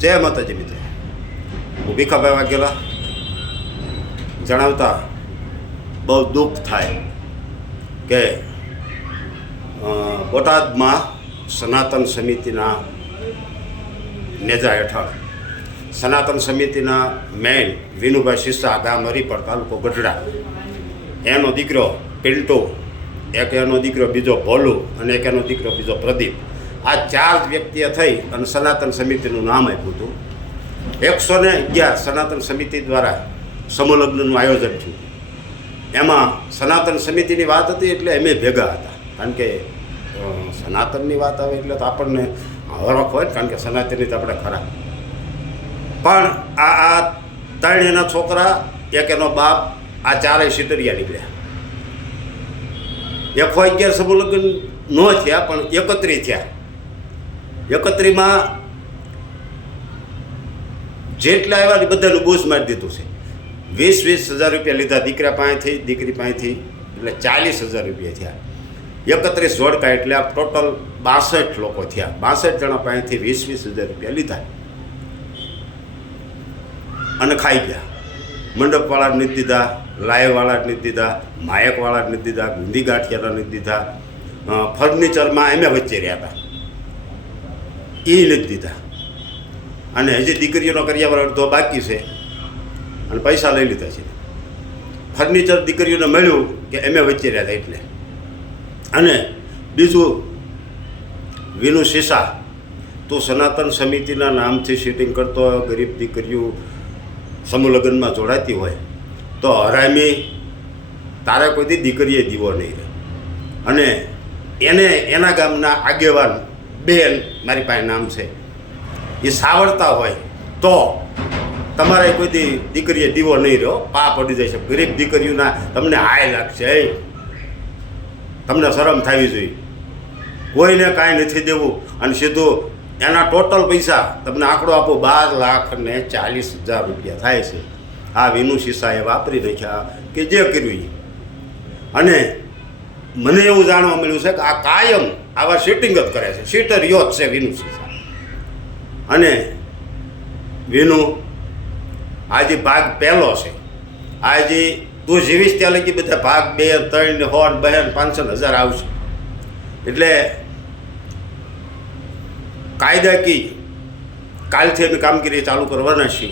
જય માતાજી મિત્રો, હું ભીખાભાઈ વાઘેલા જણાવતા બહુ દુઃખ થાય કે બોટાદમાં સનાતન સમિતિના નેજા હેઠળ સનાતન સમિતિના મેન વિનુભાઈ શિસા, ગામ હરિપર, તાલુકો ગઢડા, એનો દીકરો પિન્ટુ, એક એનો દીકરો બીજો ભોલુ અને એક એનો દીકરો બીજો પ્રદીપ, આ 4 વ્યક્તિએ થઈ અને સનાતન સમિતિનું નામ આપ્યું હતું. 111 સનાતન સમિતિ દ્વારા સમૂહલગ્નનું આયોજન થયું. એમાં સનાતન સમિતિની વાત હતી એટલે અમે ભેગા હતા, કારણ કે સનાતનની વાત આવે એટલે તો આપણને હરખ હોય, કારણ કે સનાતનની તો આપણે ખરા. પણ આ 3 એના છોકરા, એક એનો બાપ, આ 4 સિતરિયા નીકળ્યા. 111 સમૂહલગ્ન ન થયા પણ 31 થયા. 31માં જેટલા આવ્યા એ બધાનું બૂસ મારી દીધું છે. 20,000 રૂપિયા લીધા દીકરા પાસેથી, દીકરી પાસેથી, એટલે 40,000 રૂપિયા થયા. 31 જોડકા એટલે આ ટોટલ 62 લોકો થયા. 62 જણા પાસેથી 20,000 રૂપિયા લીધા અને ખાઈ ગયા. મંડપવાળા નથી દીધા, લાયવાળા નથી દીધા, માયકવાળા નથી દીધા, ગુંદી ગાંઠિયાના નથી દીધા, ફર્નિચરમાં એમે વચ્ચે રહ્યા હતા એ નથી દીધા. અને હજી દીકરીઓનો કર્યાવર અડધો બાકી છે અને પૈસા લઈ લીધા છે. ફર્નિચર દીકરીઓને મળ્યું કે એમે વચ્ચે રહ્યા હતા એટલે. અને બીજું, વિનુ શિસા, તું સનાતન સમિતિના નામથી સીટિંગ કરતો હોય, ગરીબ દીકરીઓ સમૂહલગ્નમાં જોડાતી હોય તો હરામી તારે કોઈથી દીકરીએ દીવો નહીં રહે. અને એના ગામના આગેવાન બેન, મારી પાસે નામ છે, એ સાવરતા હોય તો તમારે કોઈથી દીકરીએ દીવો નહીં રહ્યો, પા પડી જાય છે. ગરીબ દીકરીઓના તમને હાય લાગશે, તમને શરમ થવી જોઈએ. કોઈને કાંઈ નથી દેવું અને સીધું એના ટોટલ પૈસા તમને આંકડો આપો 12,40,000 રૂપિયા થાય છે. આ વિનુ શિસાએ વાપરી નાખ્યા કે જે કર્યું. અને મને એવું જાણવા મળ્યું છે કે આ કાયમ આવા સીટિંગ જ કરે છે, સીટરીઓ જ છે વિનુ શિસા. અને વિનુ આજે ભાગ પહેલો છે. આજે તું જીવીશ ત્યાં લગી બધા ભાગ 2, 3, 100, 200, 500,000 આવશે. એટલે કાયદાકી કાલથી અમે કામગીરી ચાલુ કરવાના છીએ.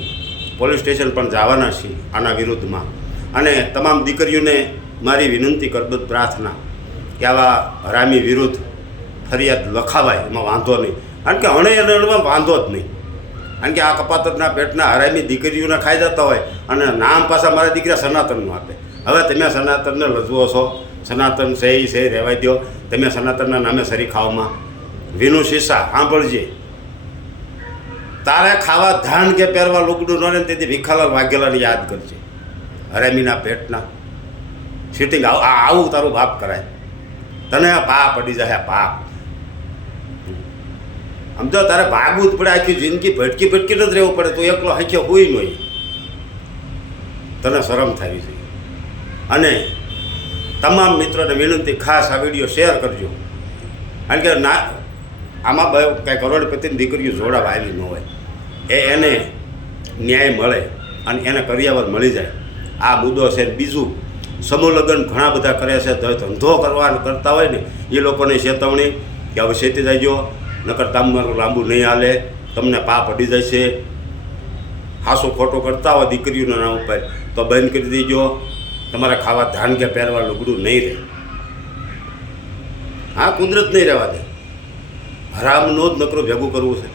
પોલીસ સ્ટેશન પણ જવાના છીએ આના વિરુદ્ધમાં. અને તમામ દીકરીઓને મારી વિનંતી, કરબદ્ધ પ્રાર્થના કે આવા હરામી વિરુદ્ધ ફરિયાદ લખાવાય, એમાં વાંધો નહીં. કારણ કે અણેમાં વાંધો જ નહીં. કારણ કે આ કપાતરના પેટના હરામી દીકરીઓને ખાઈ જતા હોય અને નામ પાછા મારા દીકરા સનાતનનું આપે. હવે તમે સનાતનને લજવો છો, સનાતન છે એ છે, રહેવા દો. તમે સનાતનના નામે સરી ખાવામાં. વિનુ શિસા, સાંભળજે, તારે ખાવા ધાન કે પહેરવા લુગડું ન રહે તેથી ભીખાલાલ વાઘેલાને યાદ કરજે. હરામીના પેટના સીટિંગ આવું તારું બાપ કરાય, તને પાપ પડી જાય. પાપ સમજો, તારે ભાગવું જ પડે. આખી જિંદગી ભટકી જ રહેવું પડે. તો એકલો હાંખ્યો હોય નહીં, તને શરમ થવી જોઈએ. અને તમામ મિત્રોને વિનંતી, ખાસ આ વિડીયો શેર કરજો. કારણ કે આમાં કાંઈ કરોડપતિની દીકરીઓ જોડાવા આવી ન હોય, એને ન્યાય મળે અને એને કરિયાવર મળી જાય, આ મુદ્દો છે. બીજું, સમૂહલગ્ન ઘણા બધા કરે છે, ધંધો કરતા હોય ને એ લોકોને ચેતવણી કે હવે શેતી જાયજો, નકર તમારું લાંબુ નહીં હાલે, તમને પા પડી જાય છે. હાસું ખોટું કરતા હોય દીકરીઓના નામ ઉપર તો બંધ કરી દેજો. તમારે ખાવા ધાન કે પહેરવા લુગડું નહીં રહે. હા, કુદરત નહીં રહેવા દે. હરામનો જ નકરું ભેગું કરવું છે.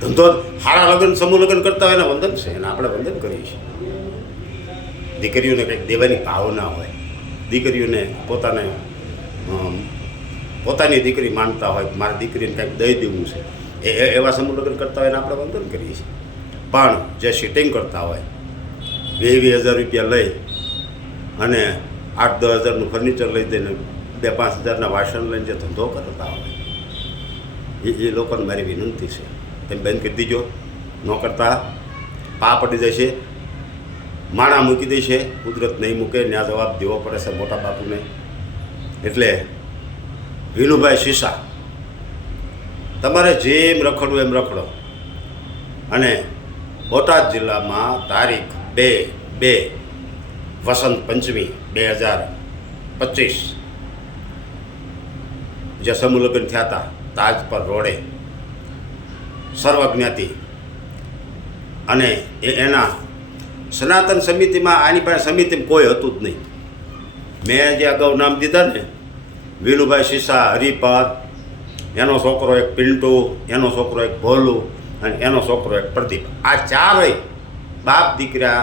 ધંધો સારા લગ્ન, સમૂહ લગ્ન કરતા હોય ને વંદન છે, એને આપણે વંદન કરીએ છીએ. દીકરીઓને કંઈક દેવાની ભાવના હોય, દીકરીઓને પોતાની દીકરી માનતા હોય, મારી દીકરીને કંઈક દઈ દેવું છે, એવા સમૂહ લગ્ન કરતા હોય ને આપણે વંદન કરીએ છીએ. પણ જે સીટિંગ કરતા હોય, 20,000 રૂપિયા લઈ અને 8-10,000નું ફર્નિચર લઈ દઈને 2-5,000ના વાસણ લઈને જે ધંધો કરતા હોય, એ લોકોને મારી વિનંતી છે, તમે બંધ કરી દીજો. ન કરતા પા પડી જશે, માણા મૂકી દેશે, કુદરત નહીં મૂકે, ત્યાં જવાબ દેવો પડે છે મોટા બાપુને. એટલે વિનુભાઈ શિસા, તમારે જેમ રખડવું એમ રખડો, અને બોટાદ જિલ્લામાં તારીખ 2/2 વસંત પંચમી 2025 જે સમૂહ લગ્ન થયા હતા તાજ પર રોડે સર્વજ્ઞાતિ અને એના સનાતન સમિતિમાં આની પાસે સમિતિમાં કોઈ હતું જ નહીં. મેં જે અગાઉ નામ દીધા ને, વિનુભાઈ શીશા, હરિપાદ, એનો છોકરો એક પિન્ટુ, એનો છોકરો એક ભોલું અને એનો છોકરો એક પ્રદીપ, આ ચારેય બાપ દીકરા,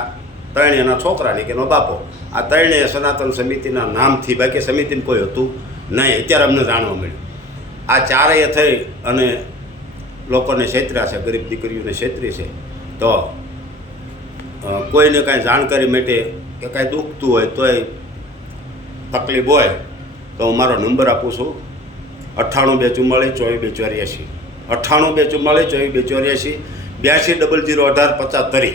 ત્રણ એના છોકરાની કે એનો બાપો, આ ત્રણેય સનાતન સમિતિના નામથી, બાકી સમિતિમાં કોઈ હતું નહીં. અત્યારે અમને જાણવા મળ્યું. આ ચારેય થઈ અને લોકોને છેતર્યા છે, ગરીબ દીકરીઓને છેતરી છે. તો કોઈને કાંઈ જાણકારી માટે કે કાંઈ દુખતું હોય તોય તકલીફ હોય તો હું મારો નંબર આપું છું 98 244 8200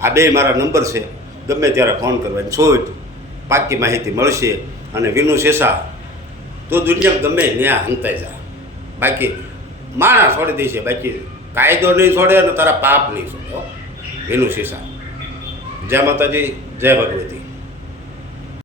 આ બે મારા નંબર છે. ગમે ત્યારે ફોન કરવાની છોડ પાકી માહિતી મળશે. અને વિનુ શેષા તો દુનિયા ગમે ત્યાં હંતાઈ જા, બાકી માણસ છોડી દેશે, બાકી કાયદો નહીં છોડે અને તારા પાપ નહીં છોડે. વિનુ શેષા. જય માતાજી, જય ભગવતી.